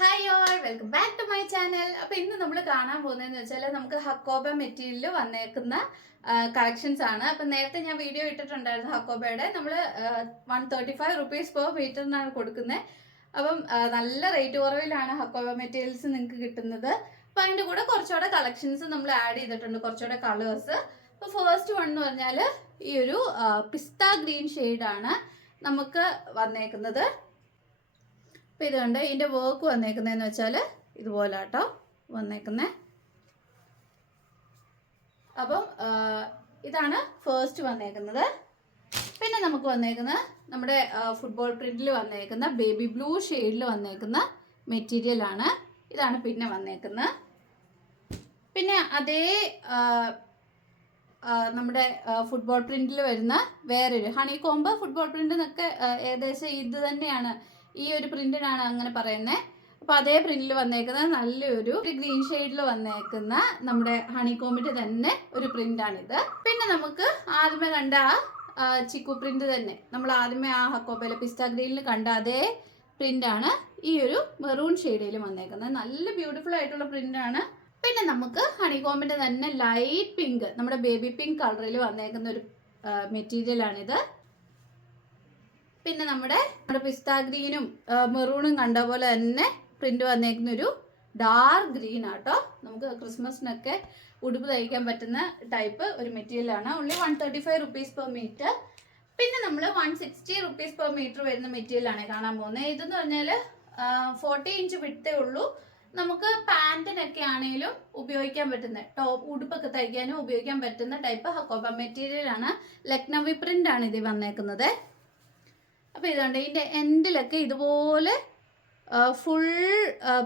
Hi all, welcome back to my channel. അപ്പോൾ ഇന്ന് നമ്മൾ കാണാൻ പോകുന്നതെന്ന് വെച്ചാൽ നമുക്ക് ഹക്കോബ മെറ്റീരിയലിൽ വന്നേക്കുന്ന കളക്ഷൻസ് ആണ്. അപ്പം നേരത്തെ ഞാൻ വീഡിയോ ഇട്ടിട്ടുണ്ടായിരുന്നു ഹക്കോബയുടെ. നമ്മൾ 135 റുപ്പീസ് പെർ മീറ്ററിനാണ് കൊടുക്കുന്നത്. അപ്പം നല്ല റേറ്റ് കുറവിലാണ് ഹക്കോബ മെറ്റീരിയൽസ് നിങ്ങൾക്ക് കിട്ടുന്നത്. അപ്പം അതിൻ്റെ കൂടെ കുറച്ചുകൂടെ കളക്ഷൻസ് നമ്മൾ ആഡ് ചെയ്തിട്ടുണ്ട്, കുറച്ചുകൂടെ കളേഴ്സ്. അപ്പോൾ ഫസ്റ്റ് വൺ എന്ന് പറഞ്ഞാൽ ഈ ഒരു പിസ്ത ഗ്രീൻ ഷെയ്ഡാണ് നമുക്ക് വന്നേക്കുന്നത്. അപ്പോൾ ഇതുകൊണ്ട് ഇതിൻ്റെ വർക്ക് വന്നേക്കുന്നതെന്ന് വെച്ചാൽ ഇതുപോലെ കേട്ടോ വന്നേക്കുന്നത്. അപ്പം ഇതാണ് ഫസ്റ്റ് വന്നേക്കുന്നത്. പിന്നെ നമുക്ക് വന്നേക്കുന്നത് നമ്മുടെ ഫുട്ബോൾ പ്രിന്റിൽ വന്നേക്കുന്ന ബേബി ബ്ലൂ ഷെയ്ഡിൽ വന്നേക്കുന്ന മെറ്റീരിയലാണ്. ഇതാണ് പിന്നെ വന്നേക്കുന്നത്. പിന്നെ അതേ നമ്മുടെ ഫുട്ബോൾ പ്രിന്റിൽ വരുന്ന വേറൊരു ഹണി കോംബ് ഫുട്ബോൾ പ്രിന്റ് എന്നൊക്കെ ഏകദേശം ഇത് തന്നെയാണ്, ഈ ഒരു പ്രിന്റിനാണ് അങ്ങനെ പറയുന്നത്. അപ്പോൾ അതേ പ്രിന്റിൽ വന്നേക്കുന്ന നല്ലൊരു ഗ്രീൻ ഷെയ്ഡിൽ വന്നേക്കുന്ന നമ്മുടെ ഹണി കോമ്പിന്റെ തന്നെ ഒരു പ്രിന്റാണിത്. പിന്നെ നമുക്ക് ആദ്യമേ കണ്ട ആ ചിക്കു പ്രിന്റ് തന്നെ, നമ്മൾ ആദ്യമേ ആ ഹക്കോബയിലെ പിസ്ത ഗ്രീനിൽ കണ്ട അതേ പ്രിന്റാണ് ഈ ഒരു മെറൂൺ ഷെയ്ഡിൽ വന്നേക്കുന്നത്. നല്ല ബ്യൂട്ടിഫുൾ ആയിട്ടുള്ള പ്രിന്റാണ്. പിന്നെ നമുക്ക് ഹണികോമ്പിന്റെ തന്നെ ലൈറ്റ് പിങ്ക്, നമ്മുടെ ബേബി പിങ്ക് കളറിൽ വന്നേക്കുന്ന ഒരു മെറ്റീരിയലാണിത്. പിന്നെ നമ്മുടെ പിസ്ത ഗ്രീനും മെറൂണും കണ്ട പോലെ തന്നെ പ്രിന്റ് വന്നേക്കുന്ന ഒരു ഡാർക്ക് ഗ്രീൻ ആട്ടോ. നമുക്ക് ക്രിസ്മസിനൊക്കെ ഉടുപ്പ് തയ്ക്കാൻ പറ്റുന്ന ടൈപ്പ് ഒരു മെറ്റീരിയലാണ്. Only 135 rupees per metre. പിന്നെ നമ്മൾ 160 റുപ്പീസ് പെർ മീറ്റർ വരുന്ന മെറ്റീരിയലാണ് കാണാൻ പോകുന്നത്. ഇതെന്ന് പറഞ്ഞാൽ 40 ഇഞ്ച് വിട്ടേ ഉള്ളൂ. നമുക്ക് പാൻറ്റിനൊക്കെ ആണെങ്കിലും ഉപയോഗിക്കാൻ പറ്റുന്ന, ടോപ്പ് ഉടുപ്പൊക്കെ തയ്ക്കാനും ഉപയോഗിക്കാൻ പറ്റുന്ന ടൈപ്പ് ഹക്കോബ മെറ്റീരിയലാണ്. ലക്നവി പ്രിന്റ് ആണ് ഇത് വന്നേക്കുന്നത്. അപ്പോൾ ഇതുകൊണ്ട് ഇതിൻ്റെ എൻഡിലൊക്കെ ഇതുപോലെ ഫുൾ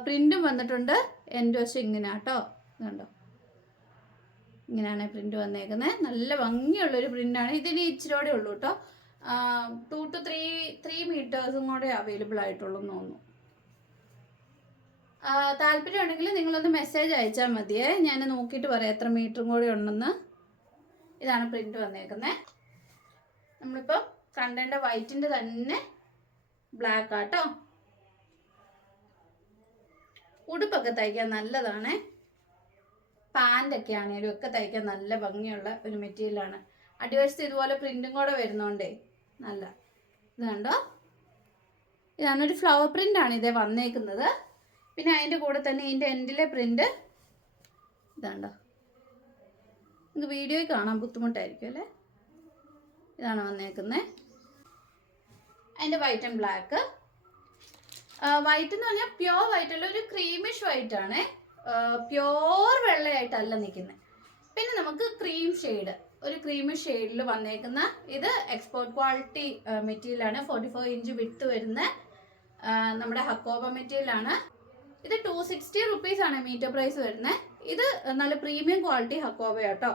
പ്രിന്റും വന്നിട്ടുണ്ട്. എൻ്റെ വശം ഇങ്ങനെ കേട്ടോ, ഇതുണ്ടോ, ഇങ്ങനെയാണ് പ്രിന്റ് വന്നേക്കുന്നത്. നല്ല ഭംഗിയുള്ളൊരു പ്രിന്റാണ്. ഇതിന് ഇച്ചിരിയോടെ ഉള്ളൂ കേട്ടോ, 2 to 3 മീറ്റേഴ്സും കൂടെ അവൈലബിൾ ആയിട്ടുള്ളൂ എന്ന് തോന്നുന്നു. താല്പര്യം ഉണ്ടെങ്കിൽ നിങ്ങളൊന്ന് മെസ്സേജ് അയച്ചാൽ മതിയേ, ഞാൻ നോക്കിയിട്ട് പറയാം എത്ര മീറ്ററും കൂടെ ഉണ്ടെന്ന്. ഇതാണ് പ്രിന്റ് വന്നേക്കുന്നത്. നമ്മളിപ്പം കണ്ടേണ്ട വൈറ്റിൻ്റെ തന്നെ ബ്ലാക്ക് ആട്ടോ. ഉടുപ്പൊക്കെ തയ്ക്കാൻ നല്ലതാണ്, പാൻറ്റൊക്കെ ആണെങ്കിലും ഒക്കെ തയ്ക്കാൻ നല്ല ഭംഗിയുള്ള ഒരു മെറ്റീരിയലാണ്. അടിവശത്ത് ഇതുപോലെ പ്രിന്റും കൂടെ വരുന്നോണ്ടേ നല്ല ഇത് കണ്ടോ. ഇതാണൊരു ഫ്ലവർ പ്രിൻ്റാണ് ഇതേ വന്നേക്കുന്നത്. പിന്നെ അതിൻ്റെ കൂടെ തന്നെ ഇതിൻ്റെ എൻഡിലെ പ്രിന്റ് ഇതാണ്ടോ, നിങ്ങൾക്ക് വീഡിയോയിൽ കാണാൻ ബുദ്ധിമുട്ടായിരിക്കും അല്ലേ. ഇതാണ് വന്നേക്കുന്നത്. അതിൻ്റെ വൈറ്റ് ആൻഡ് ബ്ലാക്ക്. വൈറ്റ് എന്ന് പറഞ്ഞാൽ പ്യോർ വൈറ്റ് അല്ല, ഒരു ക്രീമിഷ് വൈറ്റ് ആണ്, പ്യോർ വെള്ളയായിട്ടല്ല നിൽക്കുന്നത്. പിന്നെ നമുക്ക് ക്രീം ഷെയ്ഡ്, ഒരു ക്രീമിഷ് ഷെയ്ഡിൽ വന്നേക്കുന്ന ഇത് എക്സ്പോർട്ട് ക്വാളിറ്റി മെറ്റീരിയലാണ്. 44 ഇഞ്ച് വിട്ട് വരുന്ന നമ്മുടെ ഹക്കോബ മെറ്റീരിയലാണ്. ഇത് 260 റുപ്പീസ് ആണ് മീറ്റർ പ്രൈസ് വരുന്നത്. ഇത് നല്ല പ്രീമിയം ക്വാളിറ്റി ഹക്കോബ കേട്ടോ.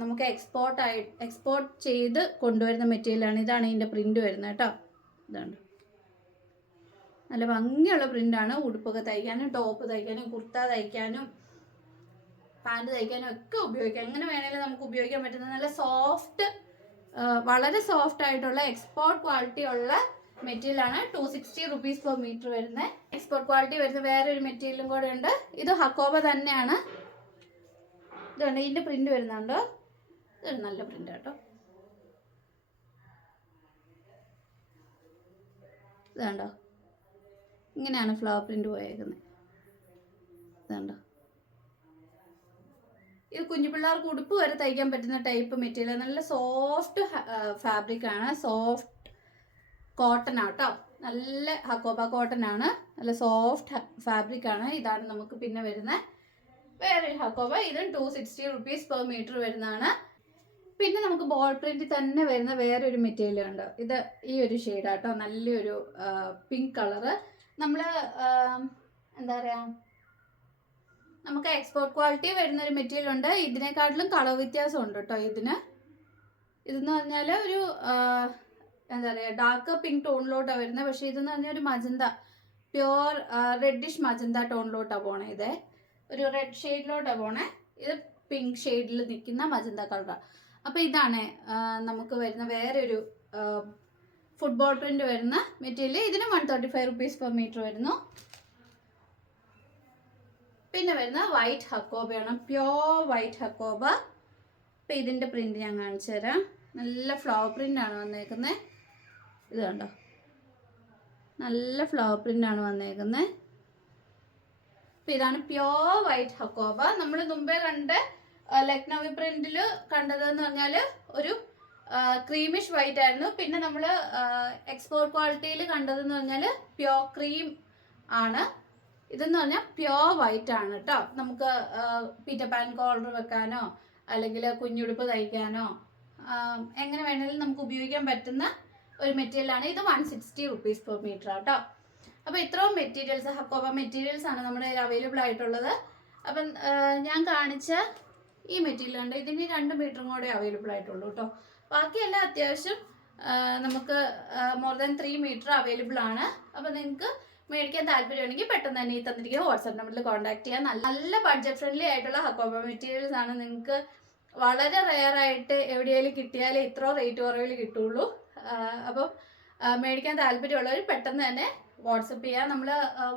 നമുക്ക് എക്സ്പോർട്ട് ചെയ്ത് കൊണ്ടുവരുന്ന മെറ്റീരിയലാണ്. ഇതാണ് ഇതിൻ്റെ പ്രിന്റ് വരുന്നത് കേട്ടോ. ഇതാണ് നല്ല ഭംഗിയുള്ള പ്രിന്റാണ്. ഉടുപ്പൊക്കെ തയ്ക്കാനും ടോപ്പ് തയ്ക്കാനും കുർത്ത തയ്ക്കാനും പാൻറ് തയ്ക്കാനും ഒക്കെ ഉപയോഗിക്കാം. എങ്ങനെ വേണേലും നമുക്ക് ഉപയോഗിക്കാൻ പറ്റുന്ന നല്ല സോഫ്റ്റ്, വളരെ സോഫ്റ്റ് ആയിട്ടുള്ള എക്സ്പോർട്ട് ക്വാളിറ്റി ഉള്ള മെറ്റീരിയലാണ്. 260 റുപ്പീസ് പെർ മീറ്റർ വരുന്നത്. എക്സ്പോർട്ട് ക്വാളിറ്റി വരുന്ന വേറൊരു മെറ്റീരിയലും കൂടെ ഉണ്ട്. ഇത് ഹക്കോബ തന്നെയാണ്. ഇതുണ്ട്, ഇതിൻ്റെ പ്രിന്റ് വരുന്നുണ്ട്. ഇതൊരു നല്ല പ്രിന്റ് കേട്ടോ. ഇതുണ്ടോ, ഇങ്ങനെയാണ് ഫ്ലവർ പ്രിന്റ് പോയേക്കുന്നത്. ഇതുണ്ടോ, ഇത് കുഞ്ഞു പിള്ളേർക്ക് ഉടുപ്പ് വരെ തയ്ക്കാൻ പറ്റുന്ന ടൈപ്പ് മെറ്റീരിയൽ. നല്ല സോഫ്റ്റ് ഫാബ്രിക് ആണ്, സോഫ്റ്റ് കോട്ടൺ ആട്ടോ. നല്ല ഹക്കോബ കോട്ടൺ ആണ്, നല്ല സോഫ്റ്റ് ഫാബ്രിക് ആണ്. ഇതാണ് നമുക്ക് പിന്നെ വരുന്ന വേറൊരു ഹക്കോബ. ഇതും 260 റുപ്പീസ് പെർ മീറ്റർ വരുന്നതാണ്. പിന്നെ നമുക്ക് ബോൾ പ്രിന്റ് തന്നെ വരുന്ന വേറൊരു മെറ്റീരിയൽ ഉണ്ട്. ഇത് ഈ ഒരു ഷെയ്ഡാട്ടോ, നല്ലൊരു പിങ്ക് കളറ്. നമ്മൾ എന്താ പറയുക, നമുക്ക് എക്സ്പോർട്ട് ക്വാളിറ്റി വരുന്ന ഒരു മെറ്റീരിയൽ ഉണ്ട്. ഇതിനെക്കാട്ടിലും കളർ വ്യത്യാസം ഉണ്ട് കേട്ടോ ഇതിന്. ഇതെന്ന് പറഞ്ഞാൽ ഒരു എന്താ പറയുക, ഡാർക്ക് പിങ്ക് ടോണിലോട്ടാണ് വരുന്നത്. പക്ഷേ ഇതെന്ന് പറഞ്ഞാൽ ഒരു മജന്ത, പ്യോർ റെഡിഷ് മജന്ത ടോണിലോട്ടാണ് പോണേ. ഇത് ഒരു റെഡ് ഷെയ്ഡിലോട്ടാണ് പോണേ. ഇത് പിങ്ക് ഷെയ്ഡിൽ നിൽക്കുന്ന മജന്ത കളറാണ്. അപ്പോൾ ഇതാണ് നമുക്ക് വരുന്ന വേറൊരു ഫുട്ബോൾ പ്രിന്റ് വരുന്ന മെറ്റീരിയൽ. ഇതിന് 135 റുപ്പീസ് പെർ മീറ്റർ വരുന്നു. പിന്നെ വരുന്ന വൈറ്റ് ഹക്കോബയാണ്, പ്യോർ വൈറ്റ് ഹക്കോബ. അപ്പം ഇതിൻ്റെ പ്രിന്റ് ഞാൻ കാണിച്ചു തരാം. നല്ല ഫ്ലവർ പ്രിൻ്റാണ് വന്നേക്കുന്നത്. ഇത് കണ്ടോ, നല്ല ഫ്ലവർ പ്രിൻ്റാണ് വന്നേക്കുന്നത്. അപ്പം ഇതാണ് പ്യോർ വൈറ്റ് ഹക്കോബ. നമ്മൾ മുമ്പേ കണ്ട് ലക്നൗവി പ്രിന്റിൽ കണ്ടതെന്ന് പറഞ്ഞാൽ ഒരു ക്രീമിഷ് വൈറ്റ് ആയിരുന്നു. പിന്നെ നമ്മൾ എക്സ്പോർട്ട് ക്വാളിറ്റിയിൽ കണ്ടതെന്ന് പറഞ്ഞാൽ പ്യോർ ക്രീം ആണ്. ഇതെന്ന് പറഞ്ഞാൽ പ്യോർ വൈറ്റ് ആണ് കേട്ടോ. നമുക്ക് പീറ്റർ പാൻ കോളർ വെക്കാനോ അല്ലെങ്കിൽ കുഞ്ഞുടുപ്പ് തയ്ക്കാനോ എങ്ങനെ വേണമെങ്കിലും നമുക്ക് ഉപയോഗിക്കാൻ പറ്റുന്ന ഒരു മെറ്റീരിയലാണ്. ഇത് 160 rupees per meter കേട്ടോ. അപ്പോൾ ഇത്രയും മെറ്റീരിയൽസ്, ഹക്കോബ മെറ്റീരിയൽസ് ആണ് നമ്മുടെ കയ്യിൽ അവൈലബിൾ ആയിട്ടുള്ളത്. അപ്പം ഞാൻ കാണിച്ച ഈ മെറ്റീരിയൽ ഉണ്ട്, ഇതിന് 2 മീറ്ററും കൂടെ അവൈലബിൾ ആയിട്ടുള്ളൂ കേട്ടോ. ബാക്കിയെല്ലാം അത്യാവശ്യം നമുക്ക് മോർ ദാൻ 3 മീറ്റർ അവൈലബിൾ ആണ്. അപ്പോൾ നിങ്ങൾക്ക് മേടിക്കാൻ താല്പര്യമുണ്ടെങ്കിൽ പെട്ടെന്ന് തന്നെ ഈ തന്നിരിക്കുന്ന വാട്സാപ്പ് നമ്പറിൽ കോൺടാക്ട് ചെയ്യാം. നല്ല ബഡ്ജറ്റ് ഫ്രണ്ട്ലി ആയിട്ടുള്ള ഹക്കോബ മെറ്റീരിയൽസ് ആണ്. നിങ്ങൾക്ക് വളരെ റെയർ ആയിട്ട് എവിടെയെങ്കിലും കിട്ടിയാലേ ഇത്ര റേറ്റ് കുറവിൽ കിട്ടുള്ളൂ. അപ്പം മേടിക്കാൻ താല്പര്യമുള്ളവർ പെട്ടെന്ന് തന്നെ വാട്സപ്പ് ചെയ്യാം. നമ്മൾ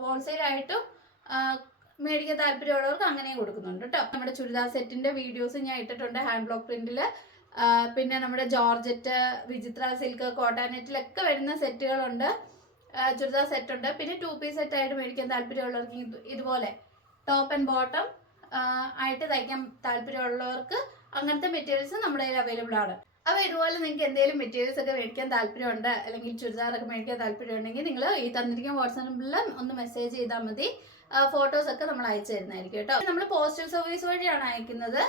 ഹോൾസെയിലായിട്ടും മേടിക്കാൻ താല്പര്യമുള്ളവർക്ക് അങ്ങനെയും കൊടുക്കുന്നുണ്ട് കേട്ടോ. നമ്മുടെ ചുരിദാർ സെറ്റിൻ്റെ വീഡിയോസ് ഞാൻ ഇട്ടിട്ടുണ്ട് ഹാൻഡ് ബ്ലോക്ക് പ്രിന്റിൽ. പിന്നെ നമ്മുടെ ജോർജറ്റ്, വിചിത്ര സിൽക്ക്, കോട്ടാനെറ്റിലൊക്കെ വരുന്ന സെറ്റുകളുണ്ട്, ചുരിദാർ സെറ്റ് ഉണ്ട്. പിന്നെ 2 പീസ് സെറ്റായിട്ട് മേടിക്കാൻ താല്പര്യമുള്ളവർക്ക് ഇതുപോലെ ടോപ്പ് ആൻഡ് ബോട്ടം ആയിട്ട് തയ്ക്കാൻ താല്പര്യമുള്ളവർക്ക് അങ്ങനത്തെ മെറ്റീരിയൽസ് നമ്മുടെ കയ്യിൽ അവൈലബിൾ ആണ്. അപ്പോൾ ഇതുപോലെ നിങ്ങൾക്ക് എന്തെങ്കിലും മെറ്റീരിയൽസ് ഒക്കെ മേടിക്കാൻ താല്പര്യമുണ്ട് അല്ലെങ്കിൽ ചുരിദാറൊക്കെ മേടിക്കാൻ താല്പര്യമുണ്ടെങ്കിൽ നിങ്ങൾ ഈ തന്നിരിക്കുന്ന വാട്സാപ്പ് നമ്പറിൽ ഒന്ന് മെസ്സേജ് ചെയ്താൽ മതി. ഫോട്ടോസൊക്കെ നമ്മൾ അയച്ചു തരുന്നതായിരിക്കും കേട്ടോ. നമ്മൾ പോസ്റ്റൽ സർവീസ് വഴിയാണ് അയക്കുന്നത്.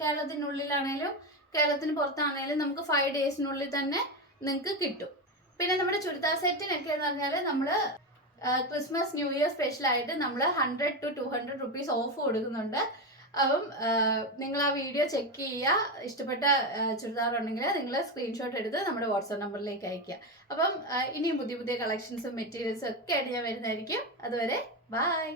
കേരളത്തിനുള്ളിലാണേലും കേരളത്തിന് പുറത്താണേലും നമുക്ക് 5 ഡേയ്സിനുള്ളിൽ തന്നെ നിങ്ങൾക്ക് കിട്ടും. പിന്നെ നമ്മുടെ ചുരിദാർ സെറ്റിനൊക്കെ എന്ന് പറഞ്ഞാൽ നമ്മൾ ക്രിസ്മസ് ന്യൂ ഇയർ സ്പെഷ്യലായിട്ട് നമ്മൾ 100 to 200 rupees ഓഫ് കൊടുക്കുന്നുണ്ട്. അപ്പം നിങ്ങൾ ആ വീഡിയോ ചെക്ക് ചെയ്യുക. ഇഷ്ടപ്പെട്ട ചുരിദാർ ഉണ്ടെങ്കിൽ നിങ്ങൾ സ്ക്രീൻഷോട്ട് എടുത്ത് നമ്മുടെ വാട്സാപ്പ് നമ്പറിലേക്ക് അയയ്ക്കുക. അപ്പം ഇനിയും പുതിയ പുതിയ കളക്ഷൻസും മെറ്റീരിയൽസും ഒക്കെ ആയിട്ട് ഞാൻ വരുന്നതായിരിക്കും. അതുവരെ ബൈ.